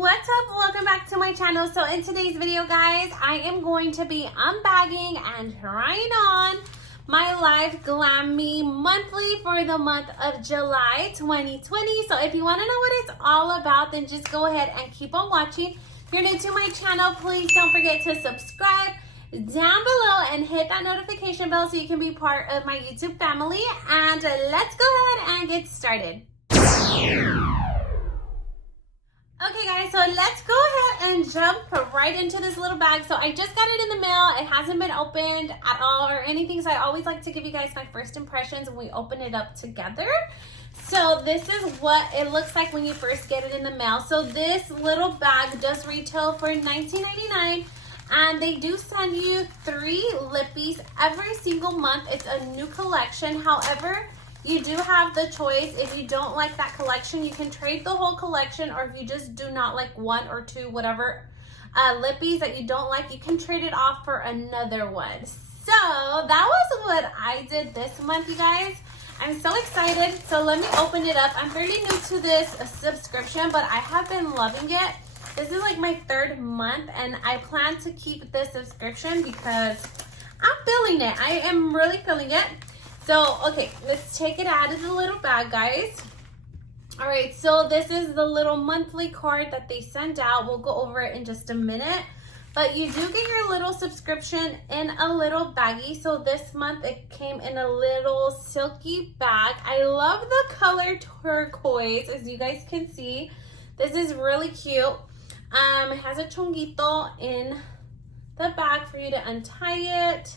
what's up? Welcome back to my channel. So in today's video, guys, I am going to be unbagging and trying on my Live Glam Me monthly for the month of July 2020. So if you want to know what it's all about, then just go ahead and keep on watching. If you're new to my channel, please don't forget to subscribe down below and hit that notification bell so you can be part of my YouTube family. And let's go ahead and get started. Okay guys, so let's go ahead and jump right into this little bag. So I just got it in the mail. It hasn't been opened at all or anything. So I always like to give you guys my first impressions when we open it up together. So this is what it looks like when you first get it in the mail. So this little bag does retail for $19.99. And they do send you 3 lippies every single month. It's a new collection. However, you do have the choice. If you don't like that collection, you can trade the whole collection, or if you just do not like 1 or 2, whatever lippies that you don't like, you can trade it off for another one. So that was what I did this month, you guys. I'm so excited. So let me open it up. I'm fairly new to this subscription, but I have been loving it. This is like my 3rd month, and I plan to keep this subscription because I'm feeling it. I am really feeling it. So, okay, let's take it out of the little bag, guys. All right, so this is the little monthly card that they send out. We'll go over it in just a minute. But you do get your little subscription in a little baggie. So this month it came in a little silky bag. I love the color turquoise, as you guys can see. This is really cute. It has a chonguito in the bag for you to untie it.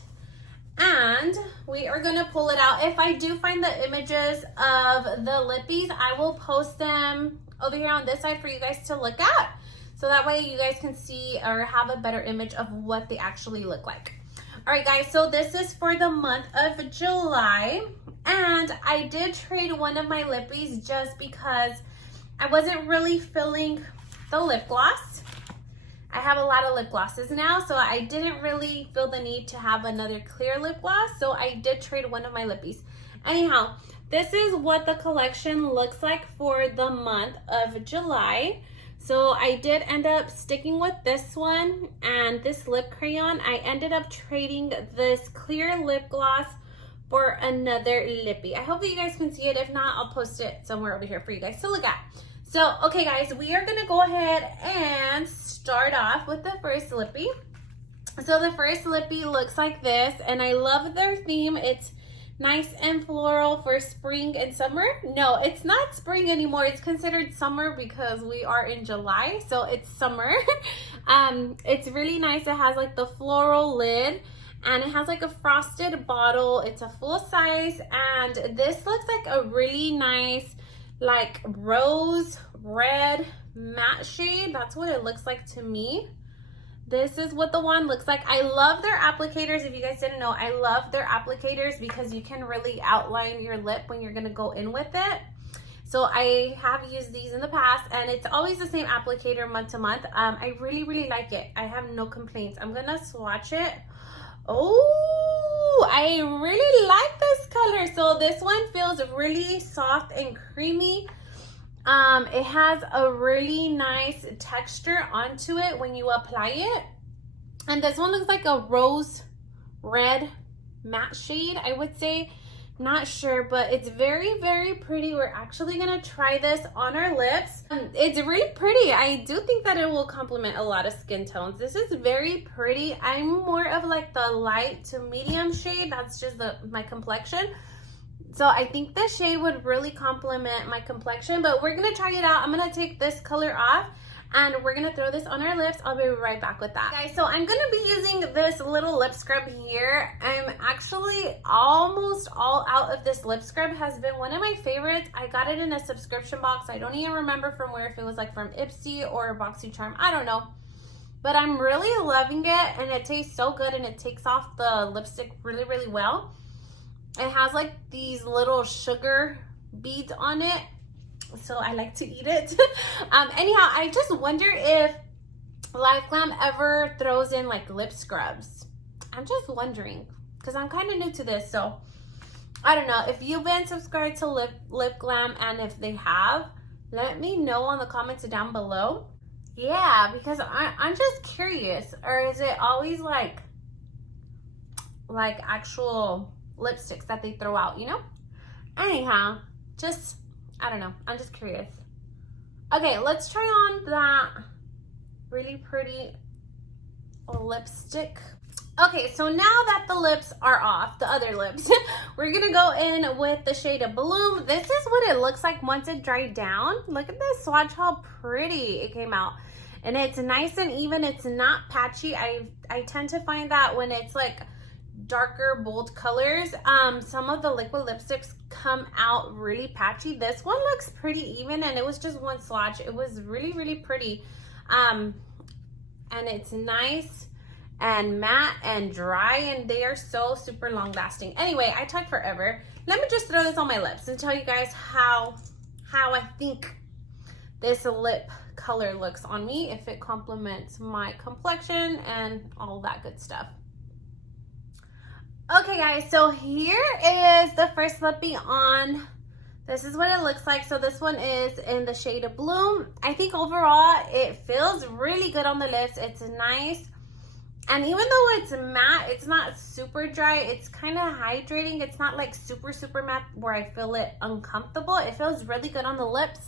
And we are going to pull it out. If I do find the images of the lippies, I will post them over here on this side for you guys to look at. So that way you guys can see or have a better image of what they actually look like. All right, guys, so this is for the month of July. And I did trade one of my lippies just because I wasn't really feeling the lip gloss. I have a lot of lip glosses now, so I didn't really feel the need to have another clear lip gloss, so I did trade one of my lippies. Anyhow, this is what the collection looks like for the month of July. So I did end up sticking with this one and this lip crayon. I ended up trading this clear lip gloss for another lippy. I hope that you guys can see it. If not, I'll post it somewhere over here for you guys to look at. So, okay guys, we are gonna go ahead and start off with the first lippy. So the first lippy looks like this, and I love their theme. It's nice and floral for spring and summer. No, it's not spring anymore. It's considered summer because we are in July, so it's summer. It's really nice. It has like the floral lid, and it has like a frosted bottle. It's a full size, and this looks like a really nice like rose red matte shade. That's what it looks like to me. This is what the wand looks like. I love their applicators. If you guys didn't know, I love their applicators because you can really outline your lip when you're gonna go in with it. So I have used these in the past, and it's always the same applicator month to month. I really like it. I have no complaints. I'm gonna swatch it. Oh, I really like this color. So this one feels really soft and creamy. It has a really nice texture onto it when you apply it. And this one looks like a rose red matte shade, I would say. Not sure, but it's very pretty. We're actually gonna try this on our lips. It's really pretty. I do think that it will complement a lot of skin tones. This is very pretty. I'm more of like the light to medium shade. That's just my complexion. So I think this shade would really complement my complexion, but we're gonna try it out. I'm gonna take this color off, and we're gonna throw this on our lips. I'll be right back with that. Guys, so I'm gonna be using this little lip scrub here. I'm actually almost all out of this lip scrub. Has been one of my favorites. I got it in a subscription box. I don't even remember from where, if it was like from Ipsy or BoxyCharm, I don't know. But I'm really loving it, and it tastes so good, and it takes off the lipstick really well. It has like these little sugar beads on it, so I like to eat it. Anyhow, I just wonder if Live Glam ever throws in like lip scrubs. I'm just wondering because I'm kind of new to this, so I don't know. If you've been subscribed to Live Glam, and if they have, let me know on the comments down below. Yeah, because I'm just curious. Or is it always like actual lipsticks that they throw out, you know? Anyhow, just, I don't know. I'm just curious. Okay, let's try on that really pretty lipstick. Okay, so now that the lips are off, the other lips, we're gonna go in with the shade of Bloom. This is what it looks like once it dried down. Look at this swatch, how pretty it came out. And it's nice and even, it's not patchy. I tend to find that when it's like darker, bold colors, some of the liquid lipsticks come out really patchy. This one looks pretty even, and it was just one swatch. It was really, really pretty. And it's nice and matte and dry, and they are so super long lasting. Anyway, I talked forever. Let me just throw this on my lips and tell you guys how I think this lip color looks on me, if it complements my complexion and all that good stuff. Okay guys, so here is the first lippy on. This is what it looks like. So this one is in the shade of Bloom. I think overall it feels really good on the lips. It's nice. And even though it's matte, it's not super dry. It's kind of hydrating. It's not like super, super matte where I feel it uncomfortable. It feels really good on the lips.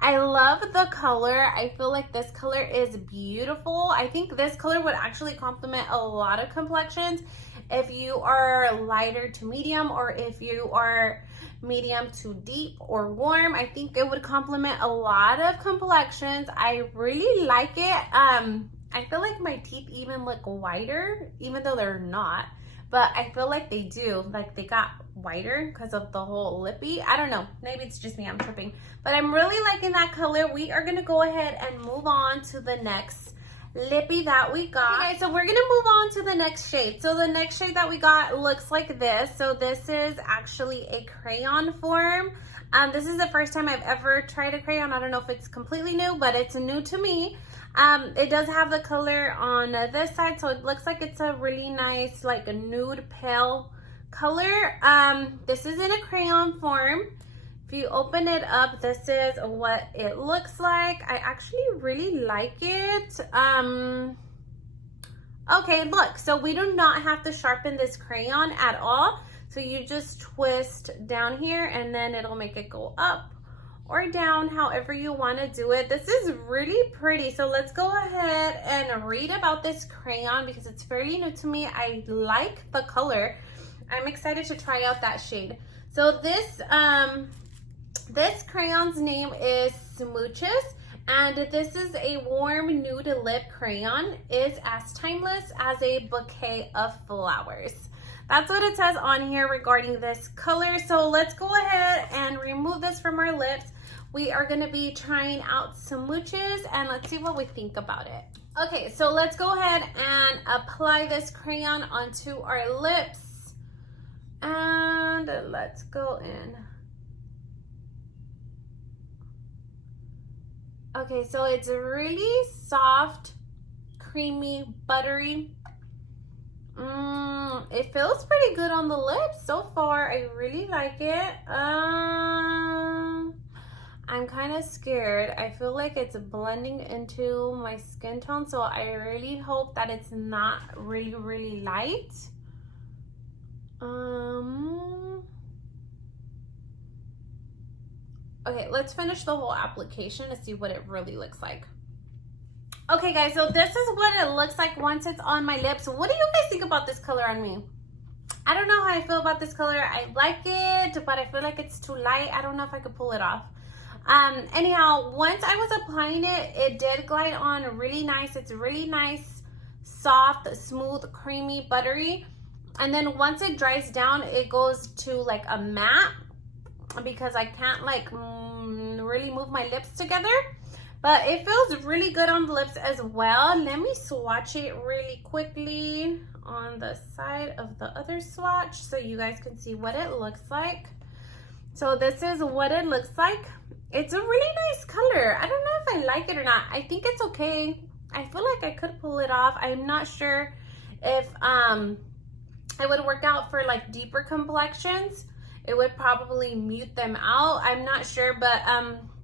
I love the color. I feel like this color is beautiful. I think this color would actually complement a lot of complexions. If you are lighter to medium, or if you are medium to deep or warm, I think it would complement a lot of complexions. I really like it. I feel like my teeth even look whiter, even though they're not, but I feel like they do, like they got whiter because of the whole lippy. I don't know, maybe it's just me, I'm tripping, but I'm really liking that color. We are gonna go ahead and move on to the next lippy that we got. Okay, so we're gonna move on to the next shade. So the next shade that we got looks like this. So this is actually a crayon form. This is the first time I've ever tried a crayon. I don't know if it's completely new, but it's new to me. It does have the color on this side, so it looks like it's a really nice, like a nude pale color. This is in a crayon form. If you open it up, this is what it looks like. I actually really like it. Okay, look, so we do not have to sharpen this crayon at all. So you just twist down here and then it'll make it go up or down, however you want to do it. This is really pretty. So let's go ahead and read about this crayon because it's fairly new to me. I like the color. I'm excited to try out that shade. So this crayon's name is Smooches, and this is a warm nude lip crayon. Is as timeless as a bouquet of flowers. That's what it says on here regarding this color. So let's go ahead and remove this from our lips. We are going to be trying out Smooches, and let's see what we think about it. Okay, so let's go ahead and apply this crayon onto our lips. And let's go in. Okay, so it's really soft, creamy, buttery. It feels pretty good on the lips so far. I really like it. I'm kind of scared. I feel like it's blending into my skin tone, so I really hope that it's not really, really light. Okay, let's finish the whole application to see what it really looks like. Okay guys, so this is what it looks like once it's on my lips. What do you guys think about this color on me? I don't know how I feel about this color. I like it, but I feel like it's too light. I don't know if I could pull it off. Anyhow, once I was applying it, it did glide on really nice. It's really nice, soft, smooth, creamy, buttery. And then once it dries down, it goes to like a matte because I can't like really move my lips together. But it feels really good on the lips as well. Let me swatch it really quickly on the side of the other swatch so you guys can see what it looks like. So this is what it looks like. It's a really nice color. I don't know if I like it or not. I think it's okay. I feel like I could pull it off. I'm not sure if it would work out for like deeper complexions. It would probably mute them out. I'm not sure, but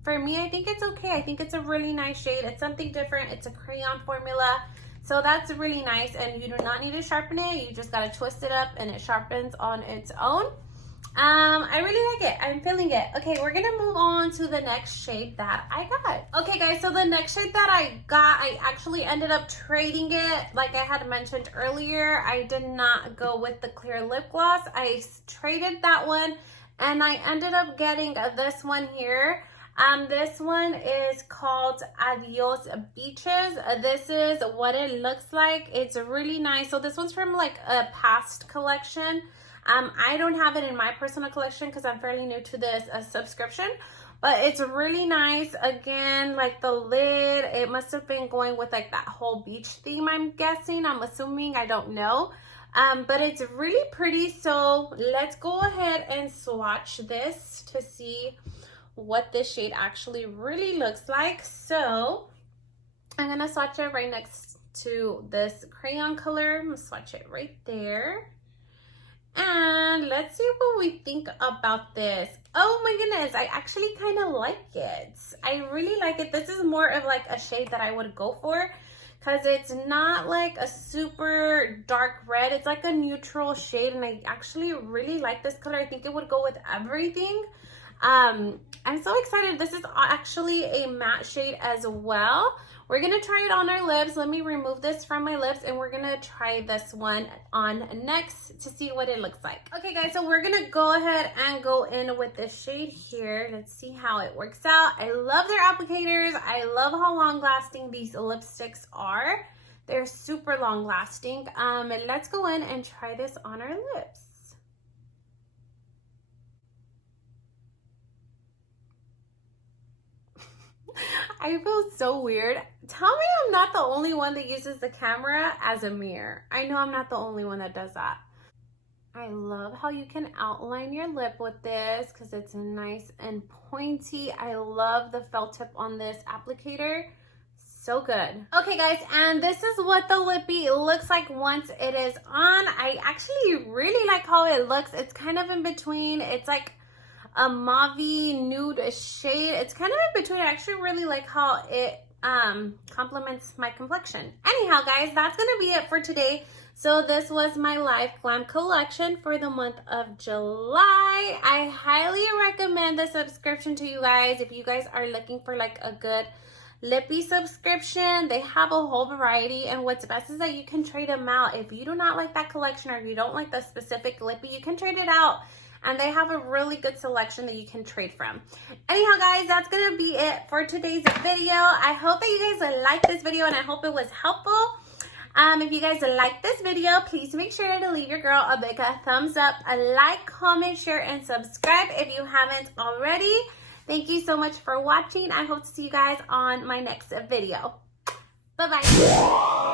for me, I think it's okay. I think it's a really nice shade. It's something different. It's a crayon formula. So that's really nice, and you do not need to sharpen it. You just got to twist it up and it sharpens on its own. I really like it. I'm feeling it. Okay, we're gonna move on to the next shade that I got. Okay guys, so the next shade that I got, I actually ended up trading it. Like I had mentioned earlier, I did not go with the clear lip gloss. I traded that one and I ended up getting this one here. This one is called Adios Beaches. This is what it looks like. It's really nice. So this one's from like a past collection. I don't have it in my personal collection because I'm fairly new to this subscription, but it's really nice. Again, like the lid, it must have been going with like that whole beach theme, I'm guessing. I'm assuming, I don't know. But it's really pretty. So let's go ahead and swatch this to see what this shade actually really looks like. So I'm gonna swatch it right next to this crayon color. I'm gonna swatch it right there. And let's see what we think about this. Oh my goodness, I actually kind of like it. I really like it. This is more of like a shade that I would go for because it's not like a super dark red. It's like a neutral shade, and I actually really like this color. I think it would go with everything. I'm so excited. This is actually a matte shade as well. We're gonna try it on our lips. Let me remove this from my lips, and we're gonna try this one on next to see what it looks like. Okay guys, so we're gonna go ahead and go in with this shade here. Let's see how it works out. I love their applicators. I love how long lasting these lipsticks are. They're super long lasting. Let's go in and try this on our lips. I feel so weird. Tell me I'm not the only one that uses the camera as a mirror. I know I'm not the only one that does that. I love how you can outline your lip with this because it's nice and pointy. I love the felt tip on this applicator. So good. Okay guys, and this is what the lippy looks like once it is on. I actually really like how it looks. It's kind of in between. It's like a mauve nude shade. It's kind of in between. I actually really like how it complements my complexion. Anyhow guys, that's gonna be it for today. So this was my Live Glam collection for the month of July. I highly recommend the subscription to you guys if you guys are looking for like a good lippy subscription. They have a whole variety, and what's best is that you can trade them out. If you do not like that collection or you don't like the specific lippy, you can trade it out. And they have a really good selection that you can trade from. Anyhow, guys, that's going to be it for today's video. I hope that you guys liked this video, and I hope it was helpful. If you guys like this video, please make sure to leave your girl a big thumbs up, a like, comment, share, and subscribe if you haven't already. Thank you so much for watching. I hope to see you guys on my next video. Bye-bye.